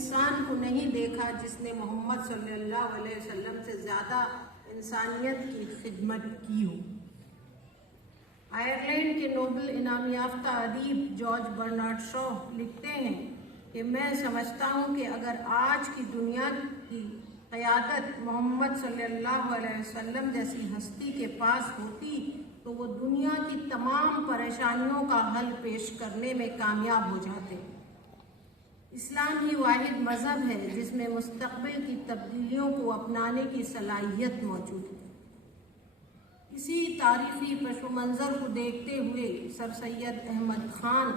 انسان کو نہیں دیکھا جس نے محمد صلی اللہ علیہ وسلم سے زیادہ انسانیت کی خدمت کی ہو۔ آئرلینڈ کے نوبل انعام یافتہ ادیب جارج برنارڈ شا لکھتے ہیں کہ میں سمجھتا ہوں کہ اگر آج کی دنیا کی قیادت محمد صلی اللہ علیہ وسلم جیسی ہستی کے پاس ہوتی تو وہ دنیا کی تمام پریشانیوں کا حل پیش کرنے میں کامیاب ہو جاتے۔ اسلام ہی واحد مذہب ہے جس میں مستقبل کی تبدیلیوں کو اپنانے کی صلاحیت موجود ہے۔ اسی تاریخی پس منظر کو دیکھتے ہوئے سر سید احمد خان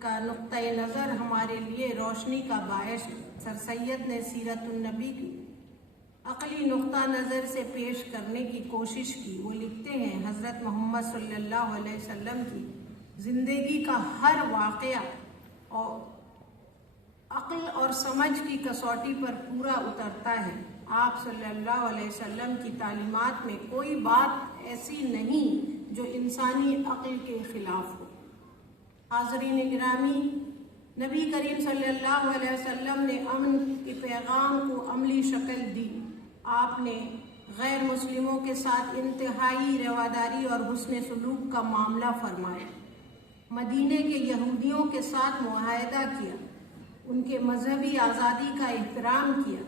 کا نقطۂ نظر ہمارے لیے روشنی کا باعث ہے۔ سر سید نے سیرت النبی کی عقلی نقطہ نظر سے پیش کرنے کی کوشش کی۔ وہ لکھتے ہیں، حضرت محمد صلی اللہ علیہ وسلم کی زندگی کا ہر واقعہ اور عقل اور سمجھ کی کسوٹی پر پورا اترتا ہے۔ آپ صلی اللہ علیہ وسلم کی تعلیمات میں کوئی بات ایسی نہیں جو انسانی عقل کے خلاف ہو۔ حاضرین گرامی، نبی کریم صلی اللہ علیہ وسلم نے امن کے پیغام کو عملی شکل دی۔ آپ نے غیر مسلموں کے ساتھ انتہائی رواداری اور حسن سلوک کا معاملہ فرمایا، مدینے کے یہودیوں کے ساتھ معاہدہ کیا، ان کے مذہبی آزادی کا احترام کیا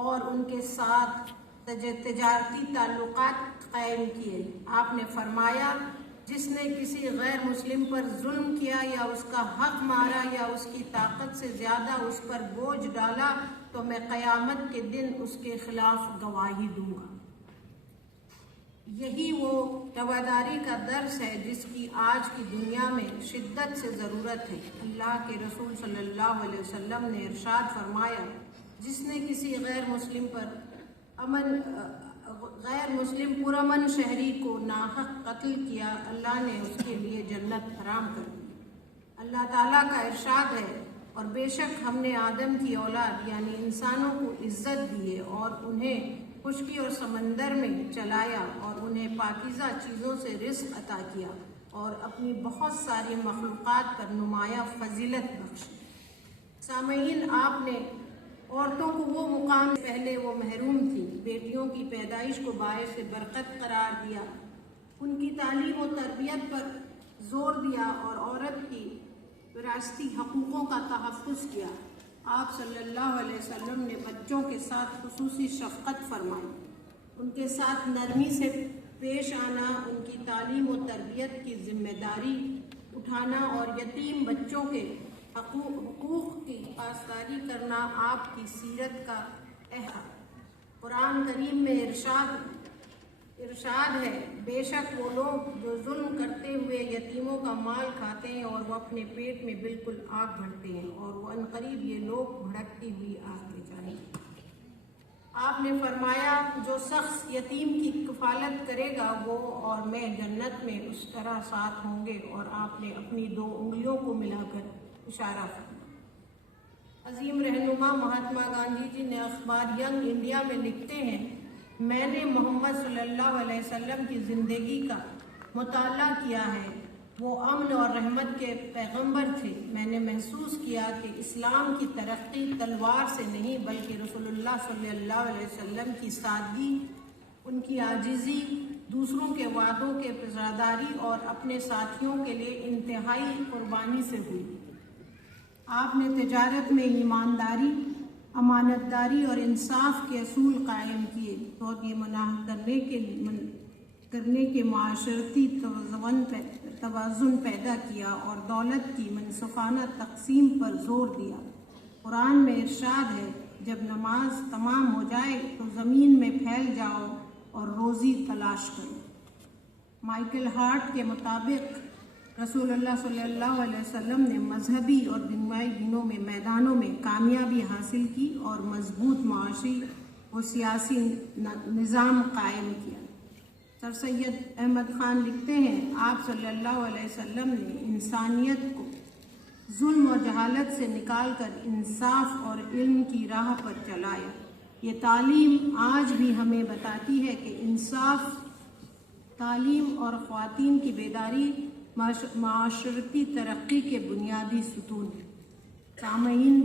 اور ان کے ساتھ تجارتی تعلقات قائم کیے۔ آپ نے فرمایا، جس نے کسی غیر مسلم پر ظلم کیا یا اس کا حق مارا یا اس کی طاقت سے زیادہ اس پر بوجھ ڈالا تو میں قیامت کے دن اس کے خلاف گواہی دوں گا۔ یہی وہ رواداری کا درس ہے جس کی آج کی دنیا میں شدت سے ضرورت ہے۔ اللہ کے رسول صلی اللہ علیہ وسلم نے ارشاد فرمایا، جس نے کسی غیر مسلم پرامن شہری کو ناحق قتل کیا، اللہ نے اس کے لیے جنت حرام کر دی۔ اللہ تعالیٰ کا ارشاد ہے، اور بے شک ہم نے آدم کی اولاد یعنی انسانوں کو عزت دی ہے اور انہیں خشکی اور سمندر میں چلایا اور انہیں پاکیزہ چیزوں سے رزق عطا کیا اور اپنی بہت ساری مخلوقات پر نمایاں فضیلت بخشی۔ سامعین، آپ نے عورتوں کو وہ مقام پہلے وہ محروم تھی، بیٹیوں کی پیدائش کو باعث برکت قرار دیا، ان کی تعلیم و تربیت پر زور دیا اور عورت کی وراثتی حقوقوں کا تحفظ کیا۔ آپ صلی اللہ علیہ وسلم نے بچوں کے ساتھ خصوصی شفقت فرمائی، ان کے ساتھ نرمی سے پیش آنا، ان کی تعلیم و تربیت کی ذمہ داری اٹھانا اور یتیم بچوں کے حقوق کی پاسداری کرنا آپ کی سیرت کا احساس۔ قرآن کریم میں ارشاد ہے، بے شک وہ لوگ جو ظلم کرتے ہوئے یتیموں کا مال کھاتے ہیں اور وہ اپنے پیٹ میں بالکل آگ بھرتے ہیں اور وہ عنقریب یہ لوگ بھڑکتی ہوئی آگ میں جائیں گے۔ آپ نے فرمایا، جو شخص یتیم کی کفالت کرے گا وہ اور میں جنت میں اس طرح ساتھ ہوں گے، اور آپ نے اپنی 2 انگلیوں کو ملا کر اشارہ فرمایا۔ عظیم رہنما مہاتما گاندھی جی نے اخبار ینگ انڈیا میں لکھتے ہیں، میں نے محمد صلی اللہ علیہ وسلم کی زندگی کا مطالعہ کیا ہے، وہ امن اور رحمت کے پیغمبر تھے۔ میں نے محسوس کیا کہ اسلام کی ترقی تلوار سے نہیں بلکہ رسول اللہ صلی اللہ علیہ وسلم کی سادگی، ان کی عاجزی، دوسروں کے وعدوں کے پاسداری اور اپنے ساتھیوں کے لیے انتہائی قربانی سے ہوئی۔ آپ نے تجارت میں ایمانداری، امانت داری اور انصاف کے اصول قائم کیے اور یہ منع کرنے کے معاشرتی توازن پیدا کیا اور دولت کی منصفانہ تقسیم پر زور دیا۔ قرآن میں ارشاد ہے، جب نماز تمام ہو جائے تو زمین میں پھیل جاؤ اور روزی تلاش کرو۔ مائیکل ہارٹ کے مطابق رسول اللہ صلی اللہ علیہ وسلم نے مذہبی اور دنوں میں میدانوں میں کامیابی حاصل کی اور مضبوط معاشی و سیاسی نظام قائم کیا۔ سر سید احمد خان لکھتے ہیں، آپ صلی اللہ علیہ وسلم نے انسانیت کو ظلم اور جہالت سے نکال کر انصاف اور علم کی راہ پر چلایا۔ یہ تعلیم آج بھی ہمیں بتاتی ہے کہ انصاف، تعلیم اور خواتین کی بیداری معاشرتی ترقی کے بنیادی ستون ہیں۔ سامعین،